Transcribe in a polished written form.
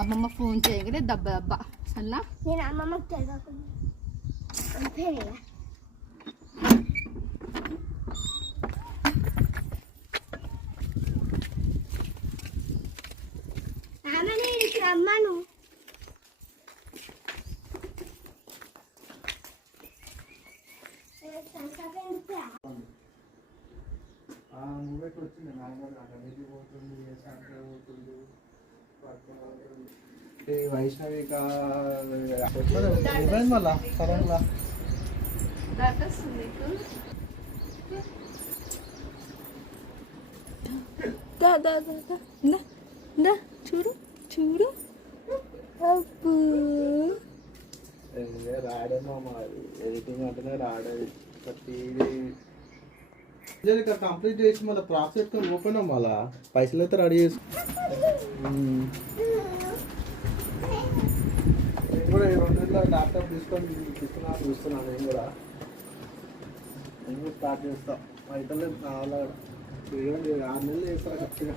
అమ్మమ్మ ఫోన్ చేయగానే దెబ్బ దెబ్బ సన్నా నేను అమ్మమ్మకి తెలియకుండా అంతేనా ఆమెని ఇక్కడ అమ్మను వచ్చింది నార్మల్గా పోతుంది పోతుంది వైష్ణవి మళ్ళా సడన్గా చూడు చూడు అబ్బు రాడేమో మరి ఎడిటింగ్ అంటేనే రాడేది కంప్లీట్ చేసి మళ్ళీ ప్రాసెస్ ఓపెన్ మళ్ళా పైసలు అయితే రెడీ చేసి నేను కూడా ఈ 2 నెలల ల్యాప్టాప్ చూస్తున్నాను నేను కూడా స్టార్ట్ చేస్తాను అయితే 6 నెలలు చేస్తాను కరెక్ట్గా